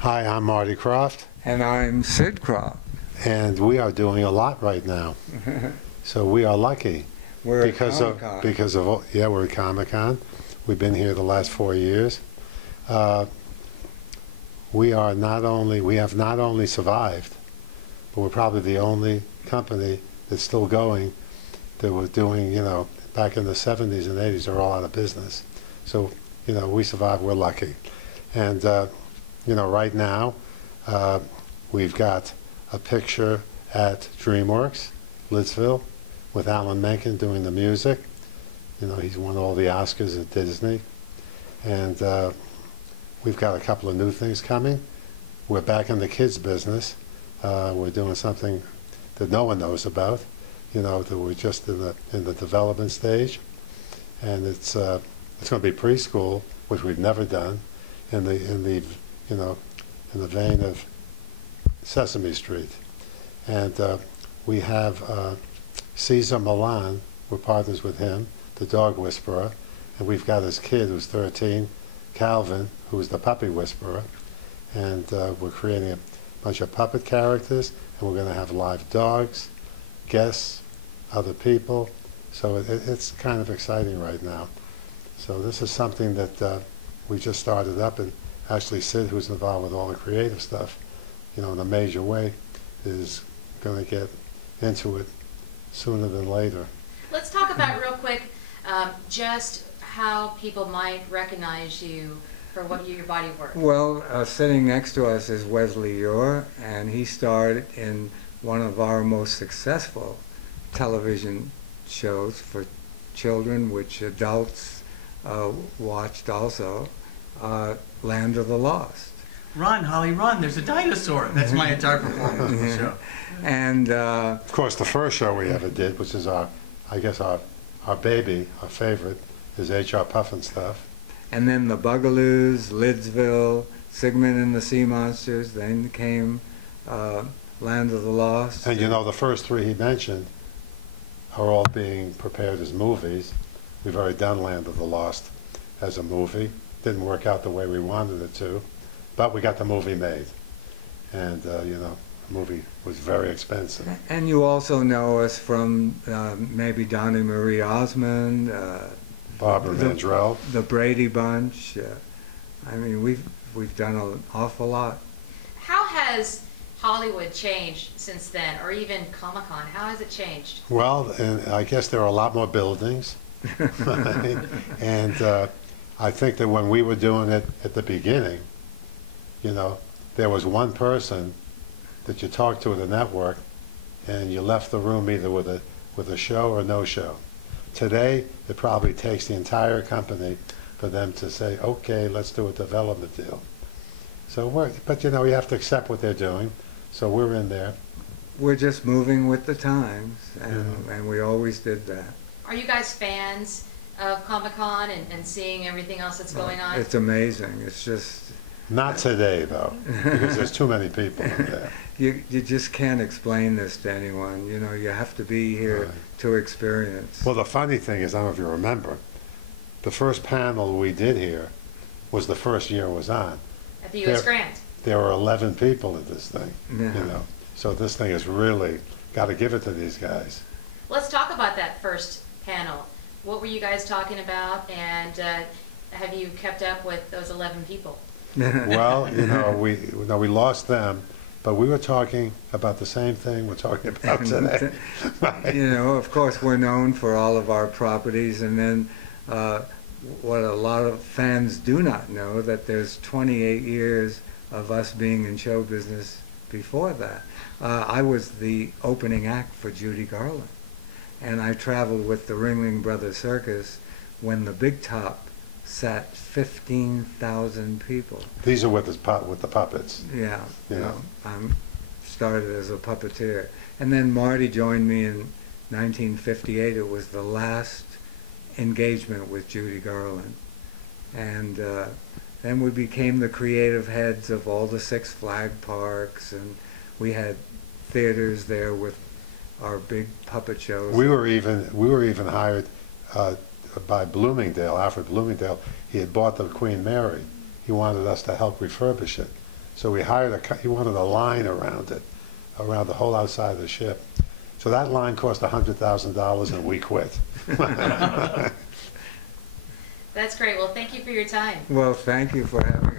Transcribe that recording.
Hi, I'm Marty Krofft. And I'm Sid Krofft. And we are doing a lot right now. So we are lucky. We're because at Comic-Con. We're at Comic-Con. We've been here the last 4 years. We have not only survived, but we're probably the only company that's still going that was doing, back in the 70s and 80s, they're all out of business. So, we survived, we're lucky. And, right now, we've got a picture at DreamWorks, Lidsville, with Alan Menken doing the music. He's won all the Oscars at Disney. And we've got a couple of new things coming. We're back in the kids business. We're doing something that no one knows about, that we're just in the development stage. And it's going to be preschool, which we've never done, in the vein of Sesame Street. And we have Cesar Millan, we're partners with him, the dog whisperer, and we've got his kid who's 13, Calvin, who's the puppy whisperer, and we're creating a bunch of puppet characters, and we're going to have live dogs, guests, other people, so it's kind of exciting right now. So this is something that we just started up, and actually Sid, who's involved with all the creative stuff, in a major way, is going to get into it sooner than later. Let's talk about real quick just how people might recognize you for what your body work. Well, sitting next to us is Wesley Ure, and he starred in one of our most successful television shows for children, which adults watched also, Land of the Lost. Run, Holly, run. There's a dinosaur. That's my entire performance of the show. And of course, the first show we ever did, which is our baby, our favorite, is H.R. PufnStuf. And then the Bugaloos, Lidsville, Sigmund and the Sea Monsters, then came Land of the Lost. And the first three he mentioned are all being prepared as movies. We've already done Land of the Lost as a movie. Didn't work out the way we wanted it to, but we got the movie made. And, the movie was very expensive. And you also know us from maybe Donnie Marie Osmond, Barbara Mandrell, the Brady Bunch. I mean, we've done an awful lot. How has Hollywood changed since then, or even Comic-Con? How has it changed? Well, and I guess there are a lot more buildings. And I think that when we were doing it at the beginning, there was one person that you talked to at the network, and you left the room either with a show or no show. Today, it probably takes the entire company for them to say, okay, let's do a development deal. So but you have to accept what they're doing. So we're in there. We're just moving with the times, and we always did that. Are you guys fans of Comic-Con and seeing everything else that's going on? It's amazing. It's just... Not today, though, because there's too many people in there. You just can't explain this to anyone. You have to be here to experience. Well, the funny thing is, I don't know if you remember, the first panel we did here was the first year it was on. At the U.S. Grant. There were 11 people at this thing, Yeah. So this thing has really got to give it to these guys. Let's talk about that first panel. What were you guys talking about, and have you kept up with those 11 people? Well, we lost them, but we were talking about the same thing we're talking about today. Of course, we're known for all of our properties, and then what a lot of fans do not know, that there's 28 years of us being in show business before that. I was the opening act for Judy Garland, and I traveled with the Ringling Brothers Circus when the Big Top sat 15,000 people. These are with the puppets. Yeah. I started as a puppeteer. And then Marty joined me in 1958. It was the last engagement with Judy Garland. And then we became the creative heads of all the Six Flag parks, and we had theaters there with our big puppet shows. We were even hired by Bloomingdale, Alfred Bloomingdale. He had bought the Queen Mary. He wanted us to help refurbish it. So we hired he wanted a line around it, around the whole outside of the ship. So that line cost $100,000 and we quit. That's great. Well, thank you for your time. Well, thank you for having